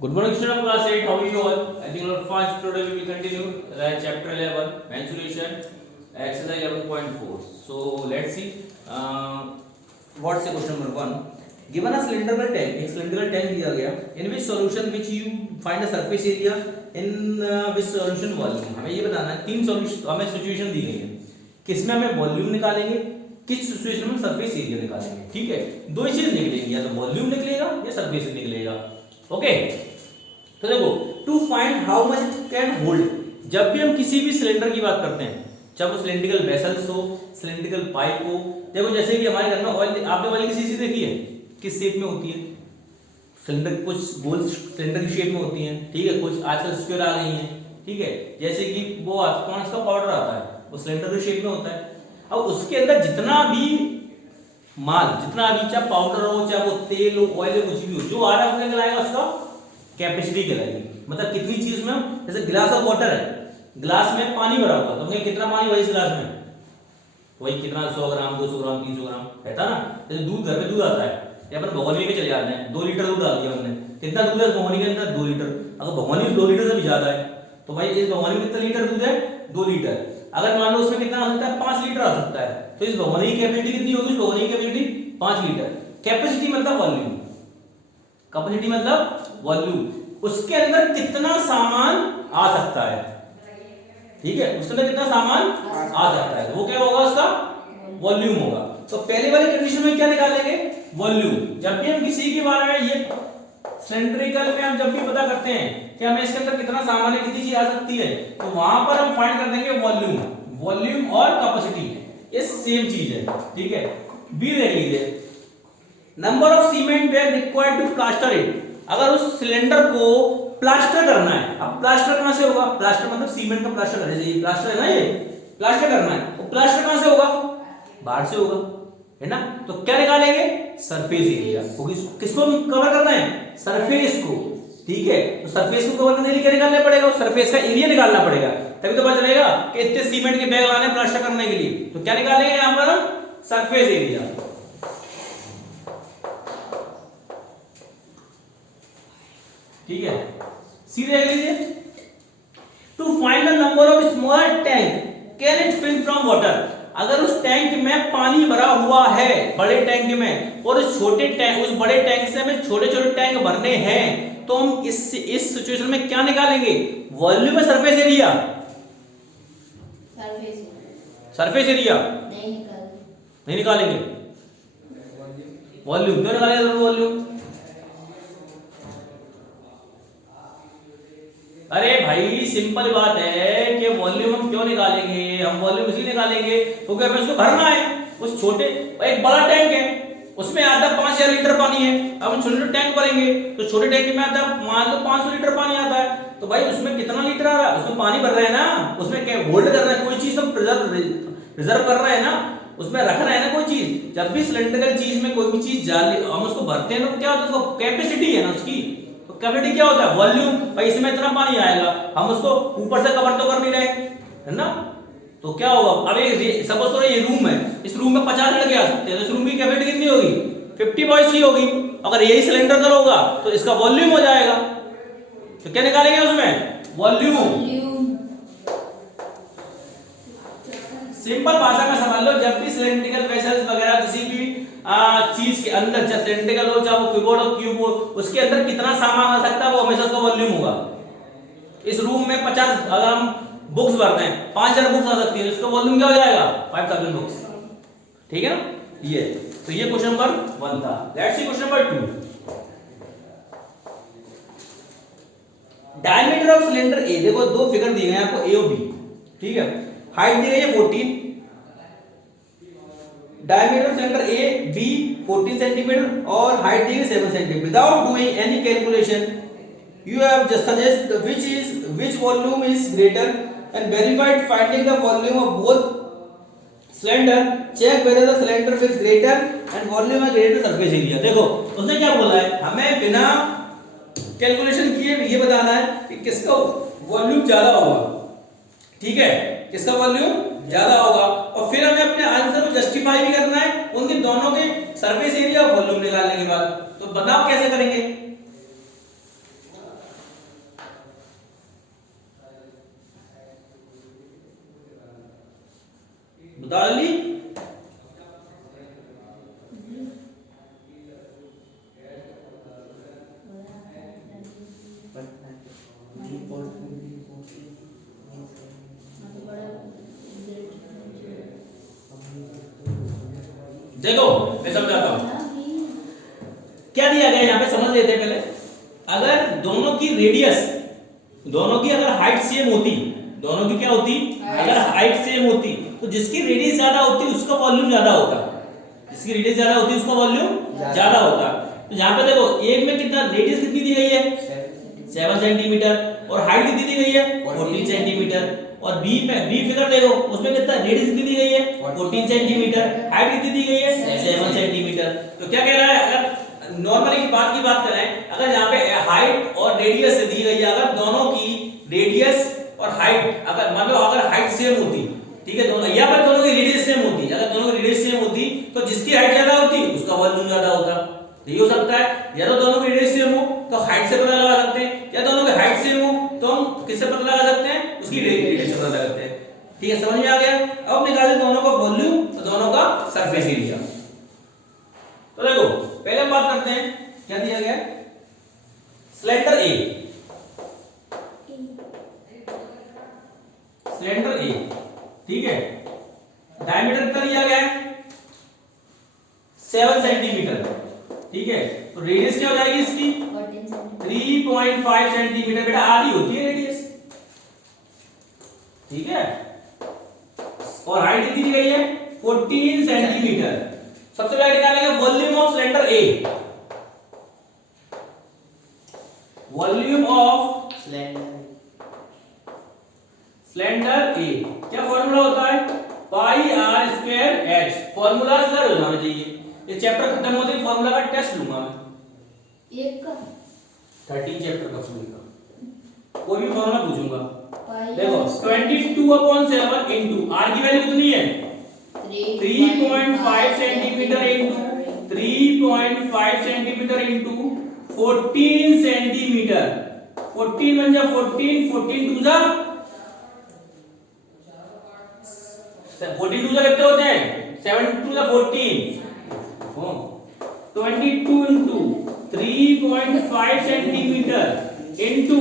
Good morning, student of class 8. How are you all? I think you are fine. Today we will continue chapter 11, mensuration, exercise 11.4. So let's see. What's the question number 1? Given a cylindrical tank, एक cylindrical tank दिया गया. In which solution which you find the surface area in which solution volume. हमें ये बताना है. तीन solution हमें situation दी गई है. किसमें हमें वॉल्यूम निकालेंगे, किस सिचुएशन में सरफेस एरिया निकालेंगे. ठीक है, दो ही चीज निकलेगी, या तो वॉल्यूम निकलेगा या सरफेस निकलेगा. ओके, तो देखो, to find how much it can hold. जब भी हम किसी भी सिलेंडर की बात करते हैं, चाहे वो सिलेंड्रिकल वेसल्स हो, सिलेंड्रिकल पाइप हो. देखो जैसे कि हमारे घर में ऑयल, आपने ऑयल की शीशी देखी है, किस शेप में होती है? सिलेंडर, कुछ गोल सिलेंडर की शेप में होती है. ठीक है, कुछ आजकल स्क्वायर आ गई है. ठीक है, जैसे कि वो कौन सा पाउडर आता है, वो सिलेंडर की शेप में होता है. अब उसके अंदर जितना भी माल, जितना भी, चाहे पाउडर हो, चाहे वो तेल हो, ऑयल हो, कुछ भी हो, जो आ रहा है उसमें कहलाएगा उसका कैपेसिटी कहलाएगी. मतलब कितनी चीज में, जैसे गिलास ऑफ वाटर है, गिलास में पानी भरा हुआ, तो कितना पानी वही इस गिलास में, वही कितना 100 ग्राम, 200 ग्राम, 300 ग्राम रहता ना. जैसे दूध, घर में दूध आता है, या अपन भगोनी लेके चले जाते हैं, 2 लीटर दूध डाल दिया हमने. कितना दूध है भगोनी के अंदर? 2 लीटर. अगर भगोनी 2 लीटर से भी ज्यादा है, तो भाई इस भगोनी में कितना लीटर दूध है? 2 लीटर. अगर मान लो उसमें कितना आ सकता है? 5 लीटर आ सकता है. तो इस भगोनी की कैपेसिटी कितनी होगी? इस भगोनी की कैपेसिटी 5 लीटर. कैपेसिटी मतलब वॉल्यूम, कैपेसिटी मतलब वॉल्यूम. उसके अंदर कितना सामान आ सकता है. ठीक है, उसके अंदर कितना सामान आ सकता है, वो क्या होगा? उसका वॉल्यूम होगा. तो पहले वाली कंडीशन में क्या निकालेंगे? वॉल्यूम. जब भी हम किसी के बारे में, ये सिलेंड्रिकल में हम जब भी पता करते हैं कि हमें इसके अंदर कितना सामान है, कितनी चीज आ सकती है, तो वहां पर हम फाइंड कर देंगे वॉल्यूम. वॉल्यूम और कैपेसिटी ये सेम चीज है. ठीक है, बी देख लीजिए. Number of cement bag required to plaster it. अगर उस सिलेंडर को प्लास्टर करना है, अब प्लास्टर कहां से होगा? प्लास्टर मतलब सीमेंट का प्लास्टर करना चाहिए. प्लास्टर है ना, ये प्लास्टर करना है, तो प्लास्टर कहां से होगा? बाहर से होगा, है ना. तो क्या निकालेंगे? Surface area. किसको कवर करना है? सरफेस को. ठीक है, तो सरफेस को कवर करने के लिए क्या निकालना पड़ेगा? सरफेस का एरिया निकालना पड़ेगा, तभी तो पता चलेगा कि इतने सीमेंट के बैग लाने प्लास्टर करने के लिए. तो क्या निकालेंगे यहां पर? Surface area. ठीक है, सीधे देख लीजिए. To find the number of smaller tank can it fill from water. अगर उस टैंक में पानी भरा हुआ है, बड़े टैंक में, और उस छोटे टैंक, उस बड़े टैंक से हमें छोटे छोटे टैंक भरने हैं, तो हम इस सिचुएशन में क्या निकालेंगे? वॉल्यूम में सरफेस एरिया. सरफेस एरिया नहीं निकालेंगे. वॉल्यूम क्यों निकालेंगे? वॉल्यूम. अरे भाई सिंपल बात है कि वॉल्यूम हम क्यों निकालेंगे? हम वॉल्यूम इसलिए निकालेंगे क्योंकि हमें उसको भरना है. उस छोटे, एक बड़ा टैंक है, उसमें आता 5000 लीटर पानी है. अब हम छोटे छोटे टैंक भरेंगे, तो छोटे टैंक में आता, मान लो 500 लीटर पानी आता है, तो भाई उसमें कितना लीटर आ रहा है? उसमें पानी भर रहे हैं ना, उसमें क्या होल्ड कर रहे हैं, कोई चीज हम रिजर्व कर रहे हैं ना, उसमें रख रहे हैं ना कोई चीज. जब भी सिलेंड्रिकल चीज में कोई भी चीज हम उसको भरते हैं, तो क्या होता है? उसको कैपेसिटी है ना उसकी. कैपेसिटी क्या होता है? वॉल्यूम. भाई इसमें इतना पानी आएगा, हम उसको ऊपर से कवर तो कर नहीं रहे, है ना. तो क्या होगा? अब सपोज करो ये रूम है, इस रूम में 50 लड़के आ सकते हैं, तो इस रूम की कैपेसिटी कितनी होगी? 50/3 होगी. अगर यही सिलेंडर का होगा तो इसका वॉल्यूम हो जाएगा. तो क्या निकालेंगे उसमें? वॉल्यूम. सिंपल भाषा में समझ लो, जब भी सिलेंड्रिकल वेसल्स वगैरह किसी भी चीज के अंदर, चाहे सिलेंड्रिकल हो, चाहे वो क्यूबोर्ड हो, क्यूब हो, उसके अंदर कितना सामान आ सकता है, वो हमेशा उसका वॉल्यूम होगा. इस रूम में 50, अगर हम बुक्स भरते हैं, 5000 बुक्स आ सकती है, उसका वॉल्यूम क्या हो जाएगा? 5000 बुक्स. ठीक है ना. ये तो ये क्वेश्चन नंबर 1 था. Let's see question number 2. Diameter of cylinder A. देखो दो फिगर दिए हैं आपको, ए और बी. ठीक है, हाइट दी गई है 14, diameter cylinder A B 14 centimetre और हाइट दी गई 7 centimetre. Without doing any calculation you have just suggest which volume is greater and verified finding the volume of both cylinder. check whether the cylinder is greater and volume is greater surface area. देखो उसने क्या बोला है, हमें बिना calculation किए ये बताना है कि किसका वॉल्यूम ज्यादा होगा. ठीक है, किसका वॉल्यूम ज्यादा होगा, और फिर हमें अपने आंसर को जस्टिफाई भी करना है उनके दोनों के सरफेस एरिया और वॉल्यूम निकालने के बाद. तो बताओ कैसे करेंगे? बता जल्दी। देखो मैं समझाता हूं क्या दिया गया यहाँ पे, समझ लेते हैं पहले। अगर दोनों की रेडियस, दोनों की अगर हाइट सेम होती, दोनों की क्या होती, अगर हाइट सेम होती तो जिसकी रेडियस ज्यादा होती उसका वॉल्यूम ज्यादा होता, जिसकी रेडियस ज्यादा होती उसका वॉल्यूम ज्यादा होता। तो यहाँ पे देखो एक में कितना रेडियस कितनी दी गई है 7 सेंटीमीटर और हाइट कितनी दी गई है 14 सेंटीमीटर। और बी में बी फिगर देखो उसमें कितना रेडियस कितनी दी गई है 14 सेंटीमीटर, हाइट कितनी दी गई है 7 सेंटीमीटर। तो क्या कह रहा है, अगर नॉर्मली की बात करें, अगर यहाँ पे हाइट और रेडियस दी गई है, अगर दोनों की रेडियस और हाइट अगर मान लो अगर हाइट सेम होती, ठीक है, दोनों यहाँ पर दोनों की रेडियस सेम होती, अगर दोनों की रेडियस सेम होती तो जिसकी हाइट ज्यादा होती उसका वॉल्यूम ज्यादा होता। तो ये हो सकता है या तो दोनों की रेडियस सेम हो तो हाइट से पता लगा सकते हैं, या दोनों की हाइट सेम हो तो हम किससे पता लगा सकते हैं, उसकी रेडियस से पता लगा सकते हैं। ठीक है, समझ में आ गया। अब निकाले दोनों का वॉल्यूम तो दोनों का सरफेस एरिया। तो देखो पहले हम बात करते हैं क्या दिया गया, सिलेंडर ए, सिलेंडर ए, ठीक है, डायमीटर कितना दिया गया है 7 सेंटीमीटर, ठीक है। तो रेडियस क्या हो जाएगी इसकी 3.5 सेंटीमीटर, बेटा आधी होती है रेडियस, ठीक है। और हाइट कितनी दी गई है 14 सेंटीमीटर। सबसे पहले निकालेंगे volume of cylinder A, volume of cylinder A, क्या फॉर्मूला होता है pi R square H, formula sir होना चाहिए। ये चैप्टर खत्म होते ही फॉर्मूला का टेस्ट लूंगा मैं, एक का 13 चैप्टर का पूरी का कोई भी फॉर्मूला पूछूंगा। देखो 22/7 इनटू आर की वैल्यू कितनी है 3.5 centimetre into 3.5 centimetre into 14 centimetre, 14 बन जा 14, 14 टू जा 14 टू जा कितने होते हैं 7 टू जा 14, 22 इनटू 3.5 सेंटीमीटर इनटू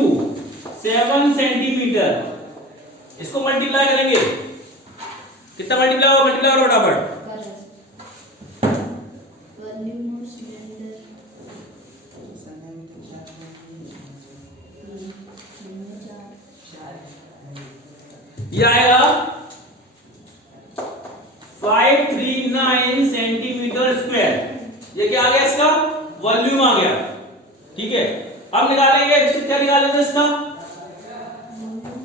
7 सेंटीमीटर, इसको मल्टीप्लाई करेंगे, कितना मल्टीप्लाई होगा, मल्टीप्लाई करो फटाफट। ये आएगा 539 सेंटीमीटर स्क्वायर, ये क्या आ गया इसका वॉल्यूम आ गया, ठीक है। अब निकालेंगे क्या निकालेंगे इसका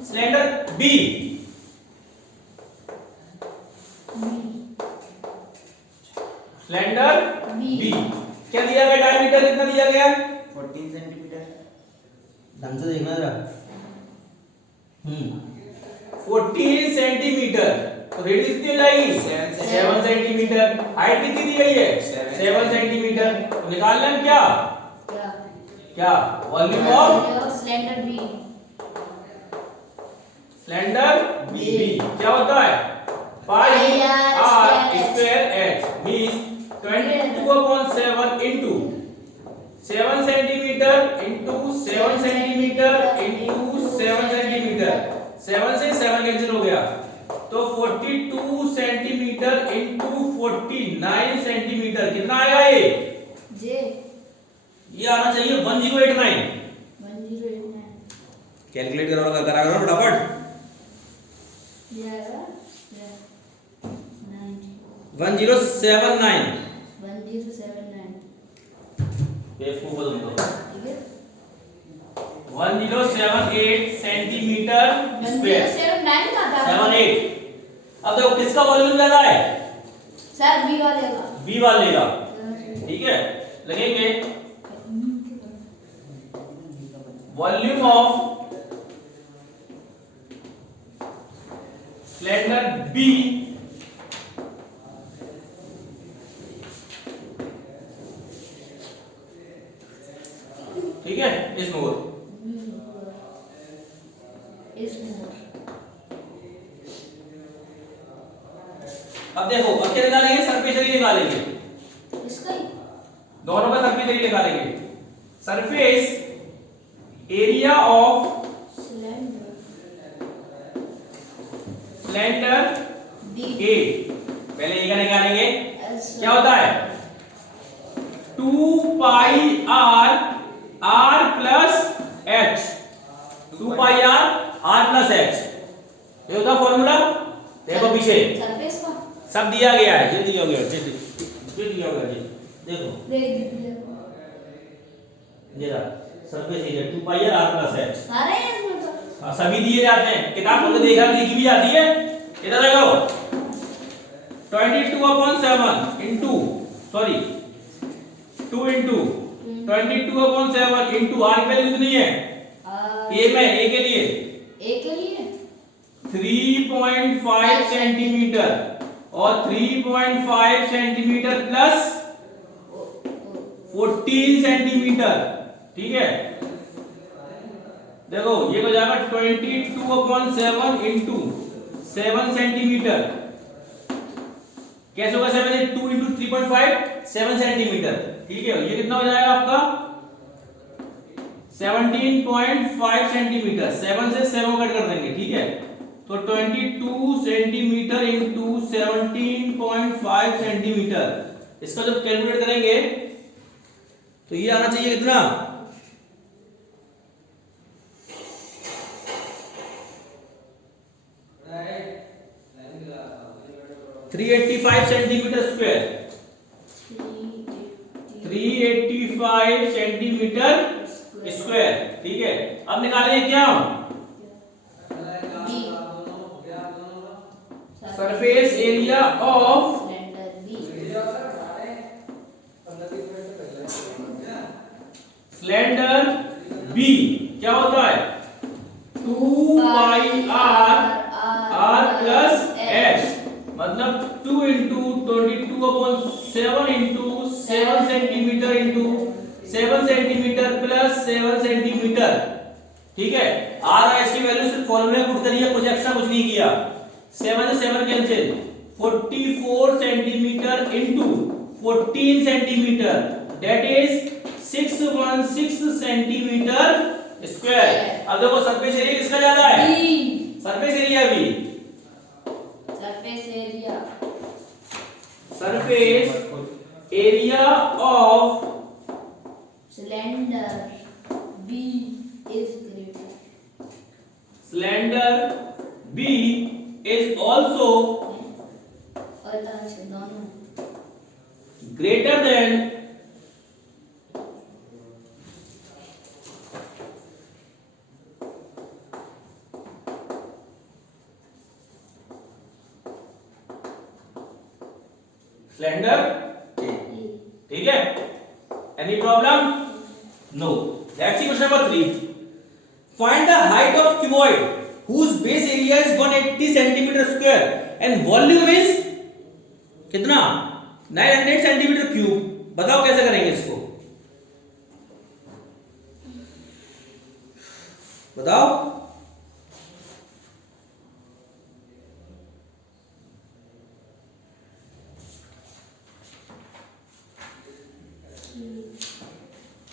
सिलेंडर बी, सिलेंडर बी क्या दिया गया, डायमीटर कितना दिया गया 14 सेंटीमीटर, ढंग से देखना जरा, 14 सेंटीमीटर, तो रेडियस कितनी हो जाएगी 7 सेंटीमीटर, हाइट कितनी दी गई है 7 सेंटीमीटर। तो निकालना है क्या क्या volume of cylinder B, cylinder B क्या होता है pi R square H means 22/7 into 7 centimetre into 7 centimetre into 7 centimetre, 7 से 7 कैंसिल हो गया तो 42 सेंटीमीटर इनटू 49 सेंटीमीटर, कितना आएगा ये जे ये आना चाहिए 1089, 1089 कैलकुलेट करो फटाफट, ये आएगा 1079 1079, बेवकूफ तुम तो, ठीक है 1078 सेंटीमीटर स्क्वायर, 1079 का था 78। अब देखो किसका वॉल्यूम ज्यादा है सर बी वाले का, बी वाले का, ठीक है। लगेंगे वॉल्यूम ऑफ सिलेंडर बी, ठीक है, इस मोर अब देखो, अब क्या निकालेंगे, सरफेस एरिया निकालेंगे, इसका ही दोनों का सरफेस एरिया निकालेंगे। Surface area of cylinder D A, पहले ए का निकालेंगे, क्या होता है 2 pi R R plus H, 2 pi R plus H, ये होता फॉर्मूला। देखो पीछे सरफेस का सब दिया गया है, ये दिया गया है, ये दिया गया है, देखो ये रहा surface area 2 pi R plus H, सारे हैं इसमें तो सभी दिए जाते हैं, किताब में तो देखा लिखी भी जाती है। इधर देखो 22/7 into, sorry 2 into 22/7 into R की वैल्यू कितनी है, ए में, ए के लिए ए के लिए 3.5 सेंटीमीटर और 3.5 सेंटीमीटर प्लस 14 सेंटीमीटर, ठीक है। देखो ये हो जाएगा 22/7 इंटू 7 सेंटीमीटर, कैसे होगा 7 2 इंटू 3.5 7 सेंटीमीटर, ठीक है। ये कितना हो जाएगा आपका 17.5 सेंटीमीटर, 7 से 7 कट कर देंगे, ठीक है। तो 22 सेंटीमीटर इंटू 17.5 सेंटीमीटर, इसका जब कैलकुलेट करेंगे तो ये आना चाहिए कितना 385 सेंटीमीटर स्क्वायर, 385 सेंटीमीटर स्क्वायर, ठीक है। अब निकालेंगे क्या हम, surface area of cylinder B, क्या होता है 2 pi R R plus H, मतलब 2 into 22/7 into 7 centimetre into 7 centimetre plus 7 centimetre, ठीक है। आर एच की वैल्यू सिर्फ फॉर्मूले में पुट करिए, कुछ एक्स्ट्रा कुछ नहीं किया। 7 से 7 cancel, 44 centimetre into 14 centimetre, that is 616 centimetre square. अब देखो सरफेस एरिया किसका ज्यादा है, सरफेस एरिया भी, surface area of cylinder B is greater, cylinder B is also greater than cylinder, ठीक है। Any problem, no. Let's see question number 3, find the height of cuboid whose base area is 180 centimetre square and volume is कितना 900 centimetre cube. बताओ कैसे करेंगे इसको, बताओ।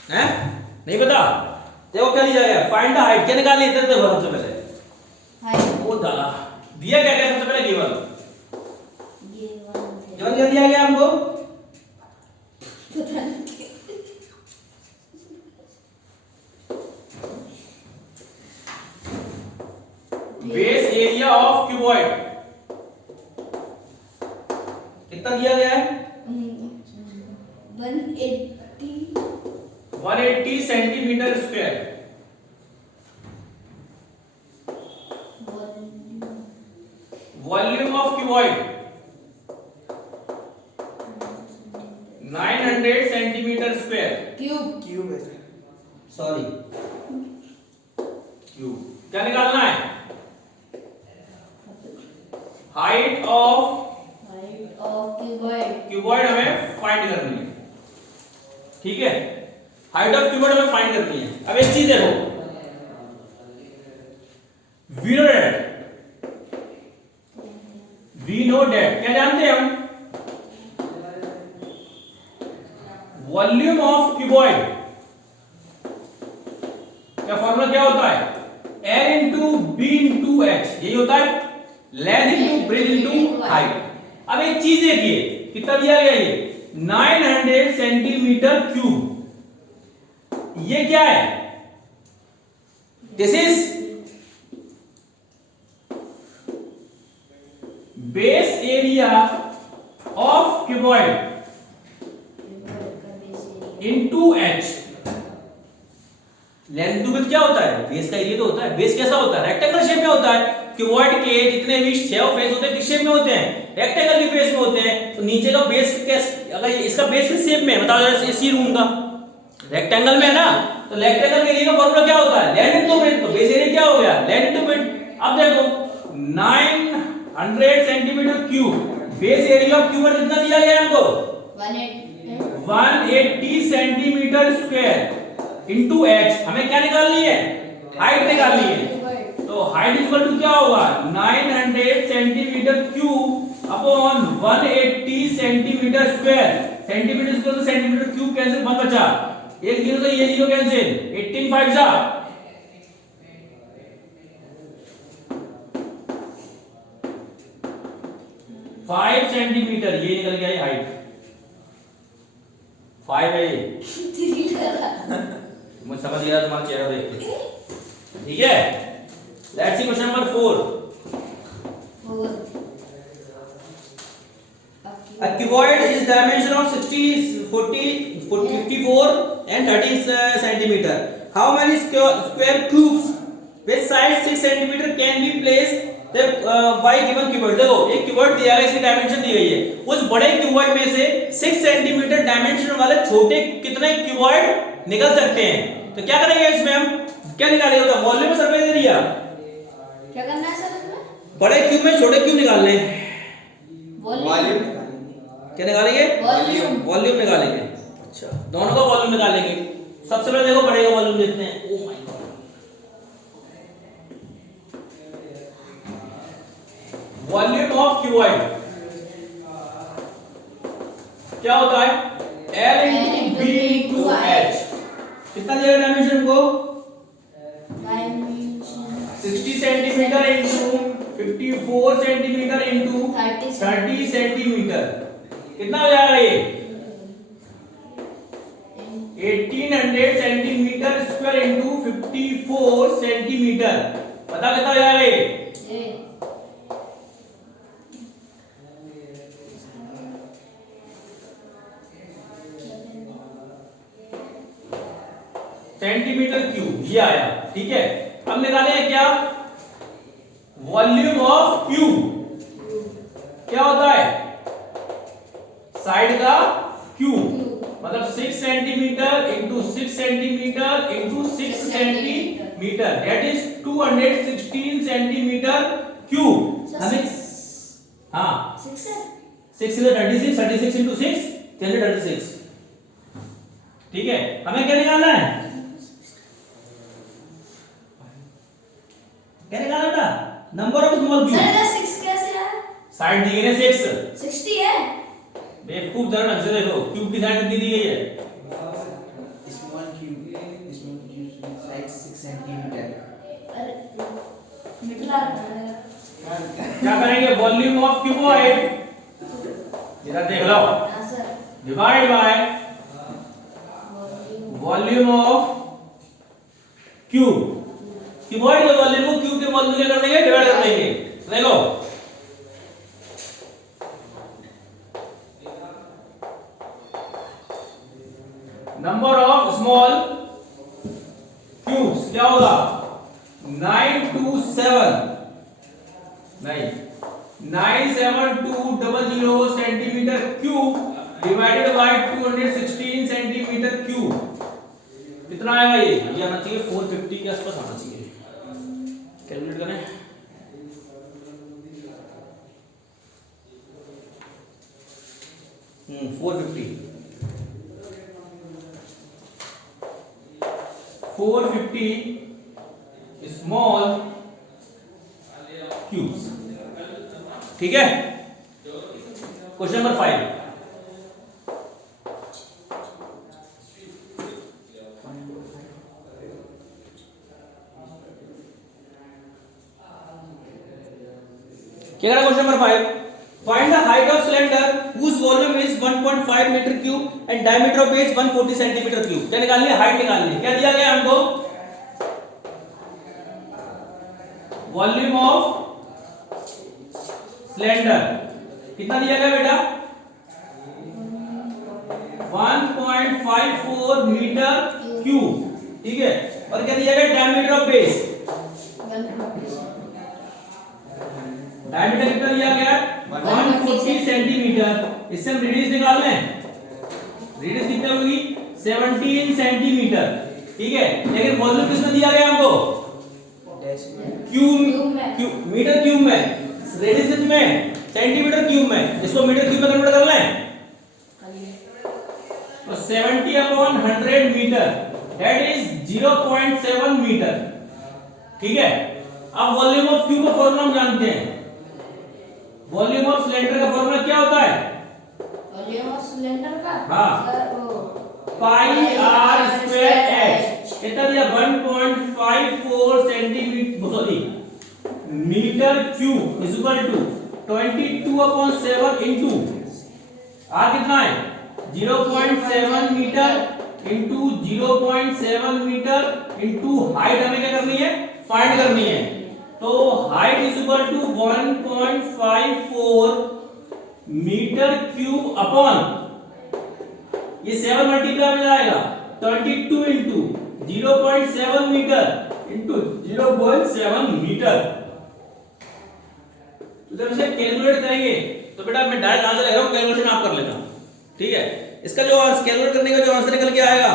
हैं, नहीं पता, देखो क्या दिया गया, फाइंड द हाइट, क्या निकालनी है, देखो सबसे पहले वो दिया क्या क्या सबसे पहले गिवन गिवन क्या दिया गया हमको, बेस एरिया ऑफ क्यूबॉइड कितना दिया गया है 180 centimetre square, volume of cuboid 900 centimetre square, cube है, सॉरी क्यूब। क्या निकालना है, हाइट ऑफ क्यूबॉइड हमें फाइंड करनी है, ठीक है। हाइट ऑफ क्यूबॉइड हमें फाइंड करनी है। अब एक चीज देखो, वी नो नो दैट, क्या जानते हैं हम? वॉल्यूम ऑफ क्यूबॉइड, क्या फॉर्मूला क्या होता है? L into B into H, यही होता है, length into breadth into height. अब एक चीज देखिए, कितना दिया गया ये 900 सेंटीमीटर क्यूब, ये क्या है? This is base area of cuboid into H. Length to width क्या होता है? बेस का एरिया तो होता है। बेस कैसा होता है? रेक्टेंगल शेप में होता है। क्यूबॉइड के जितने भी 6 फेस होते हैं किस शेप में होते हैं? रेक्टेंगल की फेस में होते हैं। तो नीचे का बेस कैसे, अगर इसका बेस किस शेप में है बताओ जरा, इसी रूम का रेक्टेंगल में है ना, तो रेक्टेंगल के एरिया का फॉर्मूला क्या होता है? Length into width. तो बेस एरिया क्या हो गया? Length into width. अब देखो 900 centimetre cube, base area of cuboid कितना दिया गया हमको? 180 सेंटीमीटर स्क्वायर इंटू एच। हमें क्या निकालनी है? हाइट निकालनी है। तो हाइट इक्वल टू क्या होगा? 900 centimetre cube upon 180 centimetre square. Centimetre square तो सेंटीमीटर क्यूब कैंसिल, 1 बचा, एक जीरो तो ये जीरो कैंसिल, 18 5 जा 5 सेंटीमीटर, ये निकल गया ये हाइट 5 है ये। मुझे समझ गया तुम्हारा चेहरा देख के, ठीक है। Let's see question number 4। A cuboid is dimension of 60 40 54 and 30 centimeter. How many square cubes with size 6 centimeter can be placed by given cuboid? देखो एक क्यूबॉइड दिया है, इसकी डायमेंशन दी गई है, उस बड़े क्यूबॉइड में से 6 सेंटीमीटर डायमेंशन वाले छोटे कितने क्यूबॉइड निकल सकते हैं? तो क्या करेंगे इसमें हम? क्या निकालेंगे? तो वॉल्यूम सरफेस एरिया, क्या करना है सर इसमें? बड़े क्यूब में छोटे क्यूब निकालने हैं। वॉल्यूम क्या निकालेंगे? वॉल्यूम निकालेंगे। अच्छा, दोनों का वॉल्यूम निकालेंगे। सबसे पहले देखो बड़े का वॉल्यूम देखते हैं। Oh my God, volume of cuboid क्या होता है? L into B into H। कितना दिया गया डायमेंशन को? 60 centimetre into 54 centimetre into 30 centimetre, कितना हो जाएगा ये? 1800 सेंटीमीटर स्क्वायर इंटू 54 सेंटीमीटर, पता कितना हो जाएगा ये? सेंटीमीटर क्यूब, ये आया, ठीक है। अब निकालें क्या? वॉल्यूम ऑफ क्यूब क्या होता है? साइड का क्यूब, मतलब 6 centimetre into 6 centimetre into 6 centimetre, that is 216 centimetre cube. हमें हाँ 6 is 36, 36 इंटू 6 36, ठीक है। हमें क्या निकालना है? क्या निकालना था? Number of small cube. Sir 6 कैसे है? साइड दी गई है 6, 60 है। बेवकूफ, जरा ढंग से देखो, क्यूब की साइड कितनी दी गई है? Small cube side 6 centimetre. अरे निकला क्या करेंगे? वॉल्यूम ऑफ क्यूबॉइड, जरा देख लो, हां sir, divide by volume of cube. Cuboid के वॉल्यूम को क्यूब के वॉल्यूम से कर देंगे, डिवाइड कर देंगे। देखो नंबर ऑफ स्मॉल क्यूब्स क्या होगा? 97200 centimetre cube divided by 216 centimetre cube, कितना आएगा ये? ये आना चाहिए 450 के आसपास आना चाहिए। कैलकुलेट करें। हम्म, 450 स्मॉल क्यूब्स, ठीक है। Question number 5। क्या करा question number 5? Find the height of cylinder whose volume is 1.5 metre cube and diameter of base 140 centimetre cube. क्या निकालनी है? हाइट निकालनी है। क्या दिया गया हमको? वॉल्यूम ऑफ सिलेंडर कितना दिया गया बेटा? 1.54 मीटर क्यूब, ठीक है। और क्या दिया गया? डायमीटर ऑफ बेस, डायमीटर कितना दिया गया? 140 सेंटीमीटर। इससे हम रेडियस निकाल लें। रेडियस कितनी होगी? 17 सेंटीमीटर, ठीक है। लेकिन वॉल्यूम कितना दिया गया हमको? क्यूब मीटर क्यूब में, रेडियस कितने? सेंटीमीटर क्यूब में। इसको मीटर क्यूब में कन्वर्ट कर लें तो 70/100 मीटर, दैट इज 0.7 मीटर, ठीक है। अब वॉल्यूम ऑफ क्यूब का फॉर्मूला हम जानते हैं। वॉल्यूम ऑफ सिलेंडर का फॉर्मूला क्या होता है? वॉल्यूम ऑफ सिलेंडर का हाँ, पाई आर स्क्वायर एच। कितना दिया? 1.54 centimetre, sorry metre cube is equal to 22/7 into R कितना है? 0.7 metre into 0.7 metre into height हमें क्या करनी है? फाइंड करनी है। तो height is equal to 1.54 metre cube upon ये 7 मल्टीप्लाई में जाएगा 32 इंटू 0.7 मीटर इंटू 0.7 मीटर। तो जब इसे कैलकुलेट करेंगे तो बेटा मैं डायरेक्ट आंसर ले रहा हूं, कैलकुलेशन आप कर लेना, ठीक है। इसका जो कैलकुलेट करने का जो आंसर निकल के आएगा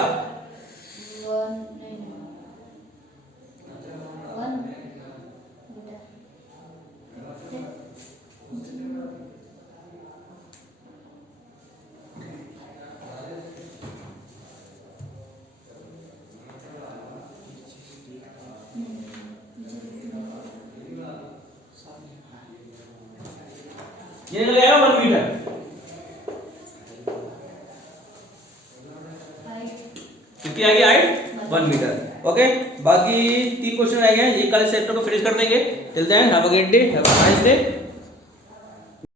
ये निकल आएगा 1 मीटर। कितनी आ गई हाइट? 1 मीटर। ओके, बाकी 3 क्वेश्चन रह गए हैं, ये कल इस चैप्टर को फिनिश कर देंगे। Till then have a great day, have a nice day.